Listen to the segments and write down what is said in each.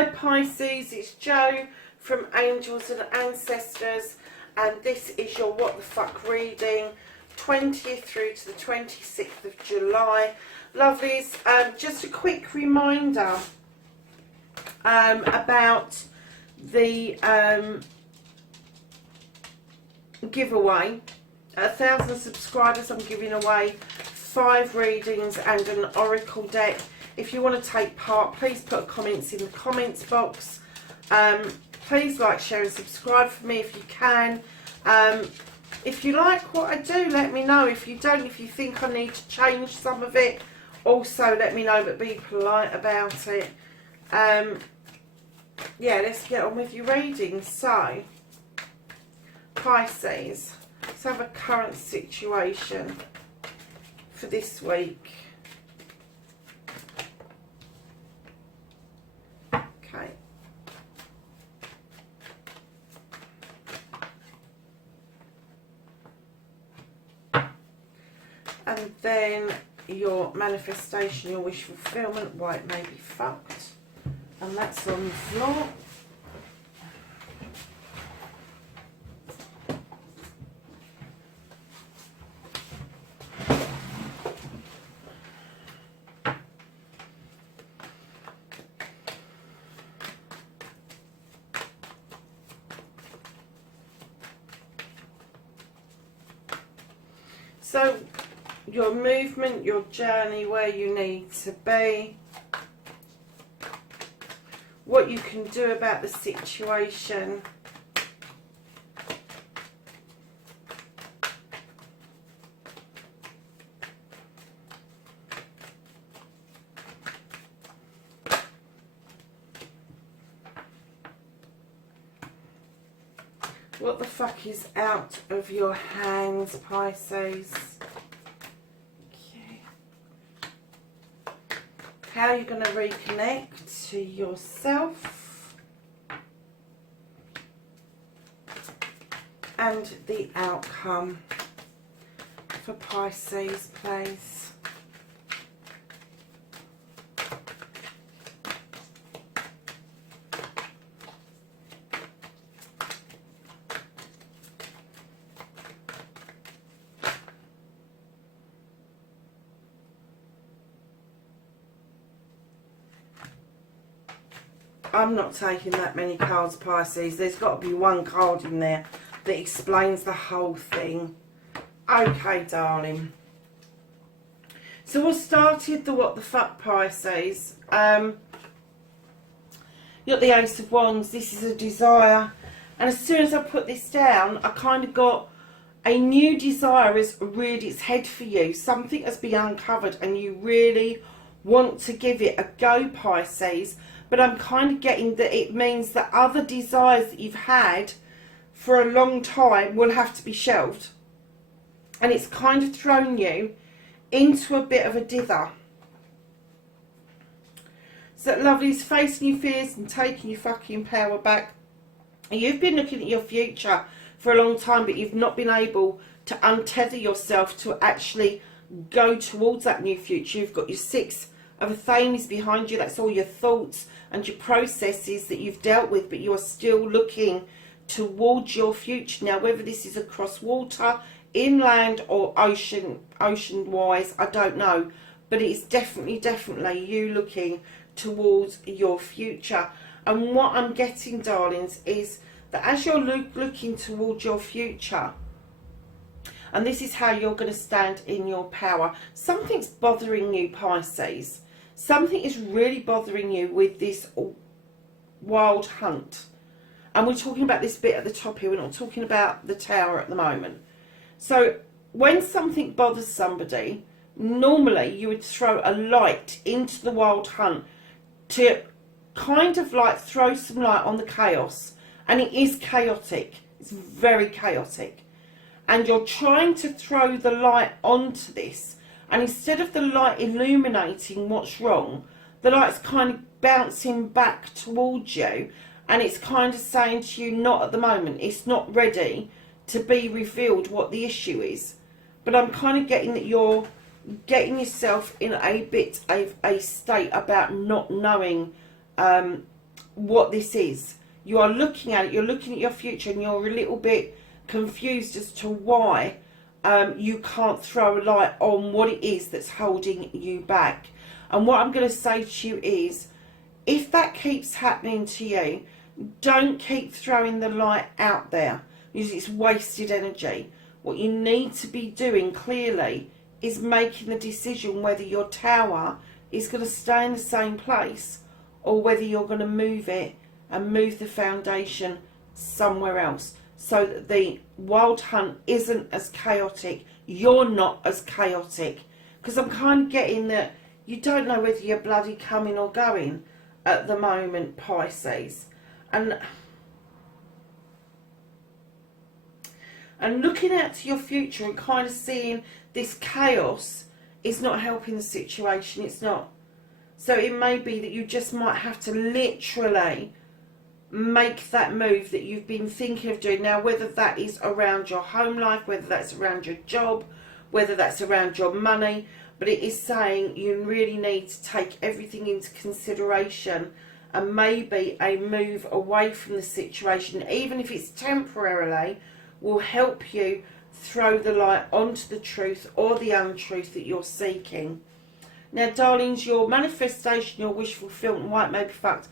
Hi Pisces, it's Jo from Angels and Ancestors, and this is your What the Fuck reading, 20th through to the 26th of July. Lovelies, just a quick reminder about the giveaway. 1,000 subscribers, I'm giving away 5 readings and an oracle deck. If you want to take part, please put comments in the comments box. Please like, share and subscribe for me if you can. If you like what I do, let me know. If you don't, if you think I need to change some of it, also let me know, but be polite about it. Yeah, let's get on with your reading. So, Pisces, let's have a current situation for this week. Okay. And then your manifestation, your wish fulfillment, why it may be fucked. And that's on the floor. So, your movement, your journey, where you need to be, what you can do about the situation, what the fuck is out of your hands, Pisces. Okay. How are you going to reconnect to yourself? And the outcome for Pisces, please. I'm not taking that many cards, Pisces. There's got to be one card in there that explains the whole thing. Okay, darling. So we started the What the Fuck, Pisces. You got the Ace of Wands. This is a desire. And as soon as I put this down, I kind of got a new desire has reared its head for you. Something has been uncovered and you really want to give it a go, Pisces. But I'm kind of getting that it means that other desires that you've had for a long time will have to be shelved. And it's kind of thrown you into a bit of a dither. So lovely's facing your fears and taking your fucking power back. And you've been looking at your future for a long time, but you've not been able to untether yourself to actually go towards that new future. You've got your 6 of Athenians behind you. That's all your thoughts and your processes that you've dealt with, but you are still looking towards your future. Now, whether this is across water, inland or ocean-wise, I don't know. But it's definitely you looking towards your future. And what I'm getting, darlings, is that as you're looking towards your future, and this is how you're going to stand in your power, something's bothering you, Pisces. Something is really bothering you with this wild hunt. And we're talking about this bit at the top here. We're not talking about the tower at the moment. So when something bothers somebody, normally you would throw a light into the wild hunt to kind of like throw some light on the chaos. And it is chaotic. It's very chaotic. And you're trying to throw the light onto this. And instead of the light illuminating what's wrong, the light's kind of bouncing back towards you. And it's kind of saying to you, not at the moment. It's not ready to be revealed what the issue is. But I'm kind of getting that you're getting yourself in a bit of a state about not knowing what this is. You are looking at it, you're looking at your future, and you're a little bit confused as to why you can't throw a light on what it is that's holding you back. And what I'm going to say to you is, if that keeps happening to you, don't keep throwing the light out there, because it's wasted energy. What you need to be doing clearly is making the decision whether your tower is going to stay in the same place or whether you're going to move it and move the foundation somewhere else, so that the wild hunt isn't as chaotic, you're not as chaotic. Because I'm kind of getting that you don't know whether you're bloody coming or going at the moment, Pisces. And looking out to your future and kind of seeing this chaos is not helping the situation. It's not. So it may be that you just might have to literally make that move that you've been thinking of doing. Now, whether that is around your home life, whether that's around your job, whether that's around your money, but it is saying you really need to take everything into consideration, and maybe a move away from the situation, even if it's temporarily, will help you throw the light onto the truth or the untruth that you're seeking. Now, darlings, your manifestation, your wish fulfillment, why it may be fact,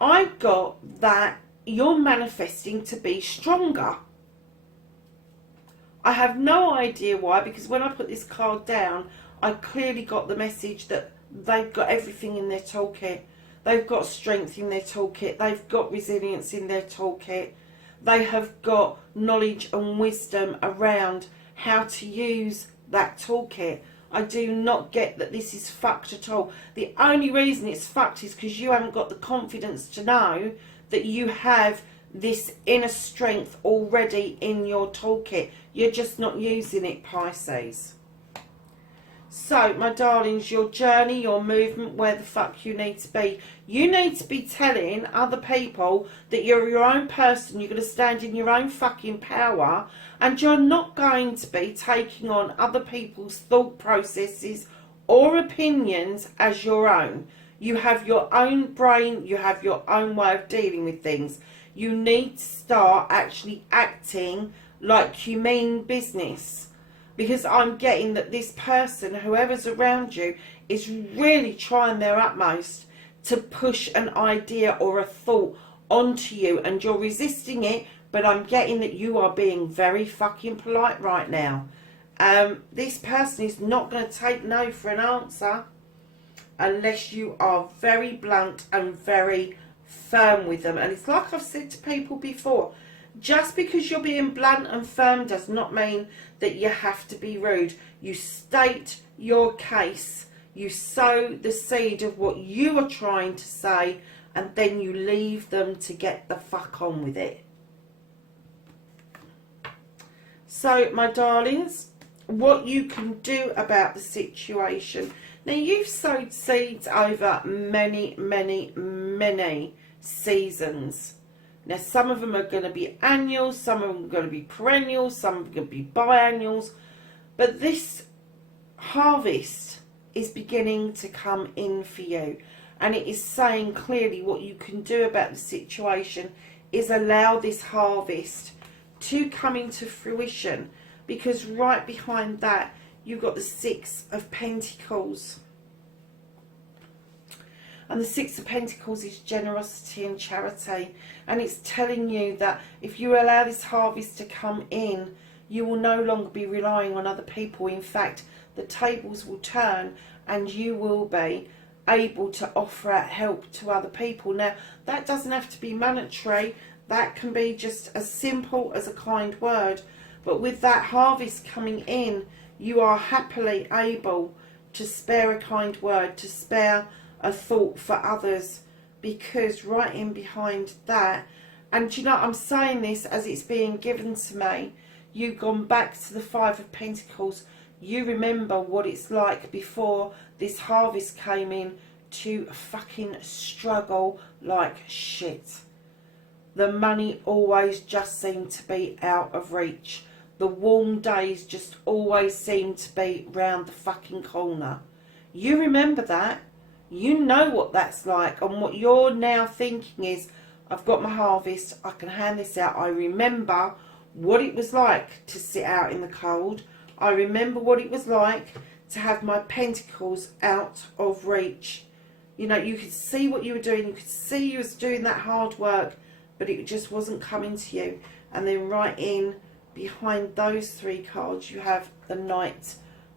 I've got that you're manifesting to be stronger. I have no idea why, because when I put this card down, I clearly got the message that they've got everything in their toolkit. They've got strength in their toolkit. They've got resilience in their toolkit. They have got knowledge and wisdom around how to use that toolkit. I do not get that this is fucked at all. The only reason it's fucked is because you haven't got the confidence to know that you have this inner strength already in your toolkit. You're just not using it, Pisces. So, my darlings, your journey, your movement, where the fuck you need to be. You need to be telling other people that you're your own person, you're going to stand in your own fucking power, and you're not going to be taking on other people's thought processes or opinions as your own. You have your own brain, you have your own way of dealing with things. You need to start actually acting like you mean business. Because I'm getting that this person, whoever's around you, is really trying their utmost to push an idea or a thought onto you, and you're resisting it, but I'm getting that you are being very fucking polite right now. This person is not going to take no for an answer unless you are very blunt and very firm with them. And it's like I've said to people before, just because you're being blunt and firm does not mean that you have to be rude. You state your case, you sow the seed of what you are trying to say, and then you leave them to get the fuck on with it. So, my darlings, what you can do about the situation. Now, you've sowed seeds over many, many, many seasons. Now, some of them are going to be annuals, some of them are going to be perennials, some of them are going to be biannuals. But this harvest is beginning to come in for you. And it is saying clearly what you can do about the situation is allow this harvest to come into fruition. Because right behind that, you've got the Six of Pentacles. And the Six of Pentacles is generosity and charity. And it's telling you that if you allow this harvest to come in, you will no longer be relying on other people. In fact, the tables will turn and you will be able to offer out help to other people. Now, that doesn't have to be monetary. That can be just as simple as a kind word. But with that harvest coming in, you are happily able to spare a kind word, to spare a thought for others, because right in behind that, and you know, I'm saying this as it's being given to me, you've gone back to the Five of Pentacles. You remember what it's like before this harvest came in, to fucking struggle like shit. The money always just seemed to be out of reach. The warm days just always seemed to be round the fucking corner. You remember that. You know what that's like, and what you're now thinking is, I've got my harvest, I can hand this out. I remember what it was like to sit out in the cold. I remember what it was like to have my pentacles out of reach. You know, you could see what you were doing, you could see you was doing that hard work, but it just wasn't coming to you. And then right in behind those 3 cards, you have the Knight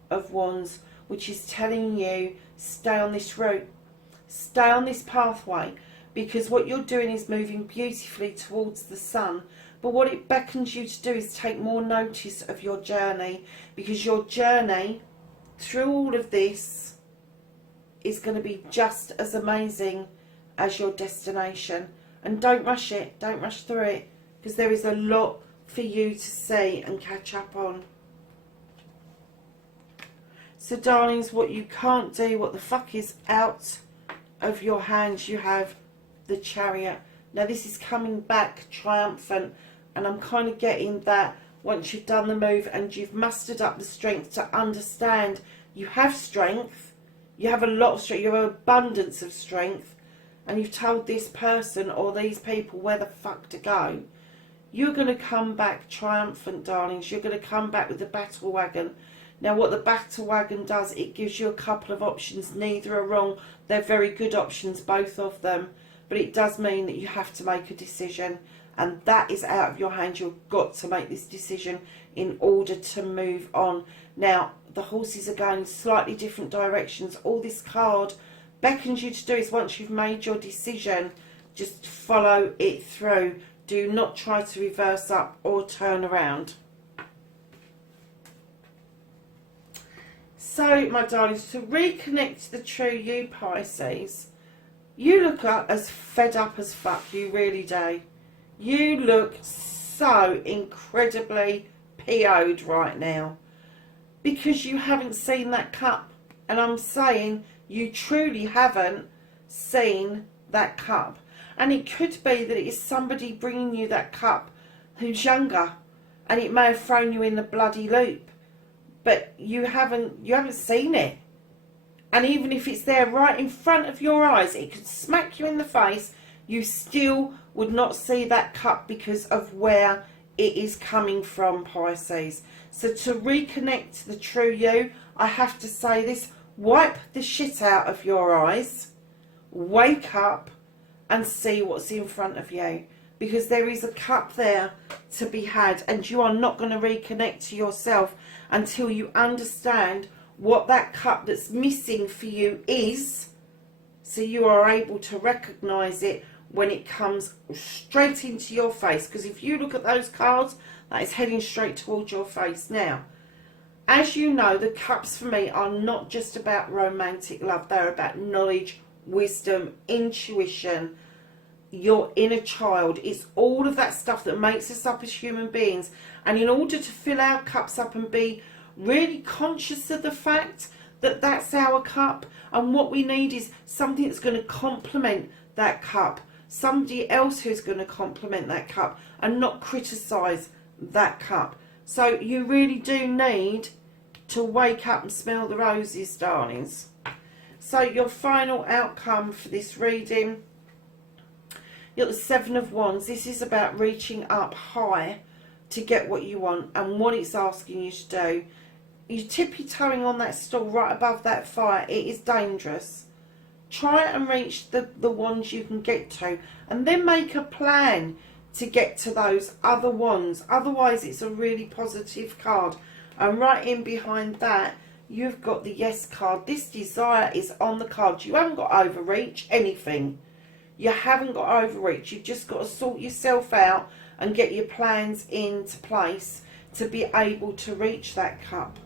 of Wands, which is telling you, stay on this route, stay on this pathway, because what you're doing is moving beautifully towards the sun. But what it beckons you to do is take more notice of your journey, because your journey through all of this is going to be just as amazing as your destination. And don't rush it, don't rush through it, because there is a lot for you to see and catch up on. So darlings, what you can't do, what the fuck is out of your hands, you have the Chariot. Now this is coming back triumphant, and I'm kind of getting that once you've done the move and you've mustered up the strength to understand you have strength, you have a lot of strength, you have an abundance of strength, and you've told this person or these people where the fuck to go, you're going to come back triumphant, darlings. You're going to come back with the battle wagon. Now what the battle wagon does, it gives you a couple of options. Neither are wrong. They're very good options, both of them. But it does mean that you have to make a decision. And that is out of your hands. You've got to make this decision in order to move on. Now, the horses are going slightly different directions. All this card beckons you to do is, once you've made your decision, just follow it through. Do not try to reverse up or turn around. So, my darlings, to reconnect to the true you, Pisces, you look as fed up as fuck. You really do. You look so incredibly PO'd right now, because you haven't seen that cup. And I'm saying you truly haven't seen that cup. And it could be that it is somebody bringing you that cup who's younger, and it may have thrown you in the bloody loop, but you haven't seen it. And even if it's there right in front of your eyes, it could smack you in the face, you still would not see that cup because of where it is coming from, Pisces. So to reconnect to the true you, I have to say this: wipe the shit out of your eyes, wake up and see what's in front of you, because there is a cup there to be had, and you are not going to reconnect to yourself until you understand what that cup that's missing for you is, so you are able to recognize it when it comes straight into your face. Because if you look at those cards, that is heading straight towards your face. Now, as you know, the cups for me are not just about romantic love. They're about knowledge, wisdom, intuition, your inner child. It's all of that stuff that makes us up as human beings. And in order to fill our cups up and be really conscious of the fact that that's our cup, and what we need is something that's going to complement that cup, somebody else who's going to complement that cup and not criticize that cup. So you really do need to wake up and smell the roses, darlings. So your final outcome for this reading, you've got the Seven of Wands. This is about reaching up high to get what you want, and what it's asking you to do. You're tippy-toeing on that stool right above that fire. It is dangerous. Try and reach the wands you can get to, and then make a plan to get to those other wands. Otherwise, it's a really positive card. And right in behind that, you've got the Yes card. This desire is on the card. You haven't got to overreach anything. You haven't got to overreach. You've just got to sort yourself out and get your plans into place to be able to reach that cup.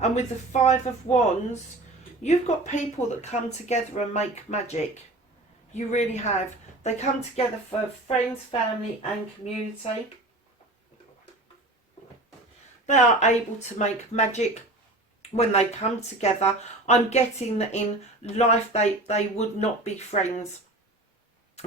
And with the Five of Wands, you've got people that come together and make magic. You really have. They come together for friends, family and community. They are able to make magic when they come together. I'm getting that in life they would not be friends,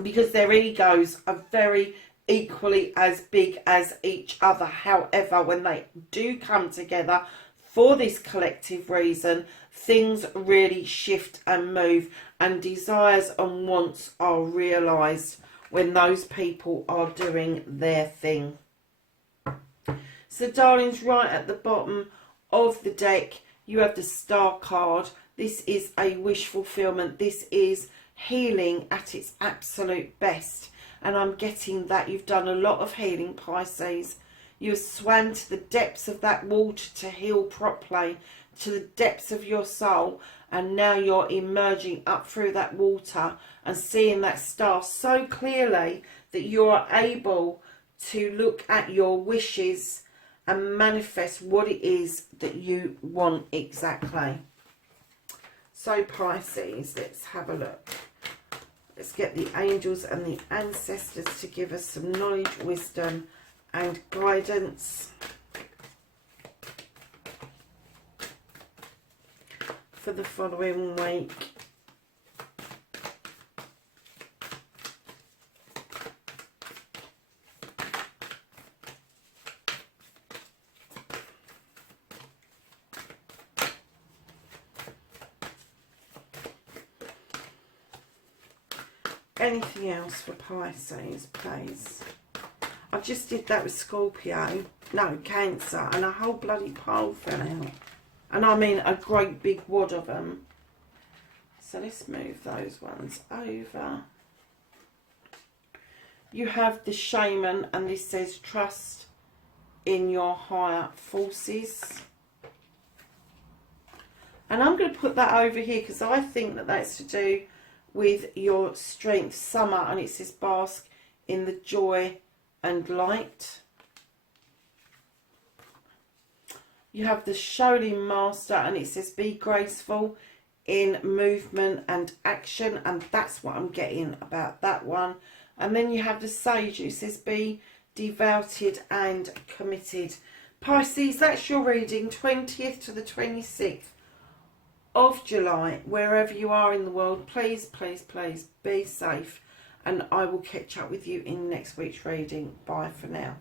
because their egos are very equally as big as each other. However, when they do come together for this collective reason, things really shift and move, and desires and wants are realised when those people are doing their thing. So darlings, right at the bottom of the deck you have the Star card. This is a wish fulfillment. This is healing at its absolute best, and I'm getting that you've done a lot of healing, Pisces. You've swam to the depths of that water to heal properly, to the depths of your soul, and now you're emerging up through that water and seeing that star so clearly that you are able to look at your wishes and manifest what it is that you want exactly. So Pisces, let's have a look. Let's get the angels and the ancestors to give us some knowledge, wisdom and guidance for the following week. Anything else for Pisces, please? I just did that with Scorpio, no, Cancer, and a whole bloody pile fell out. And I mean a great big wad of them. So let's move those ones over. You have the Shaman, and this says trust in your higher forces. And I'm going to put that over here because I think that that's to do with your strength, Summer, and it says bask in the joy and light. You have the Shaolin Master, and it says be graceful in movement and action, and that's what I'm getting about that one. And then you have the Sage, who says be devoted and committed. Pisces, that's your reading, 20th to the 26th of July. Wherever you are in the world, please, please, please be safe, and I will catch up with you in next week's reading. Bye for now.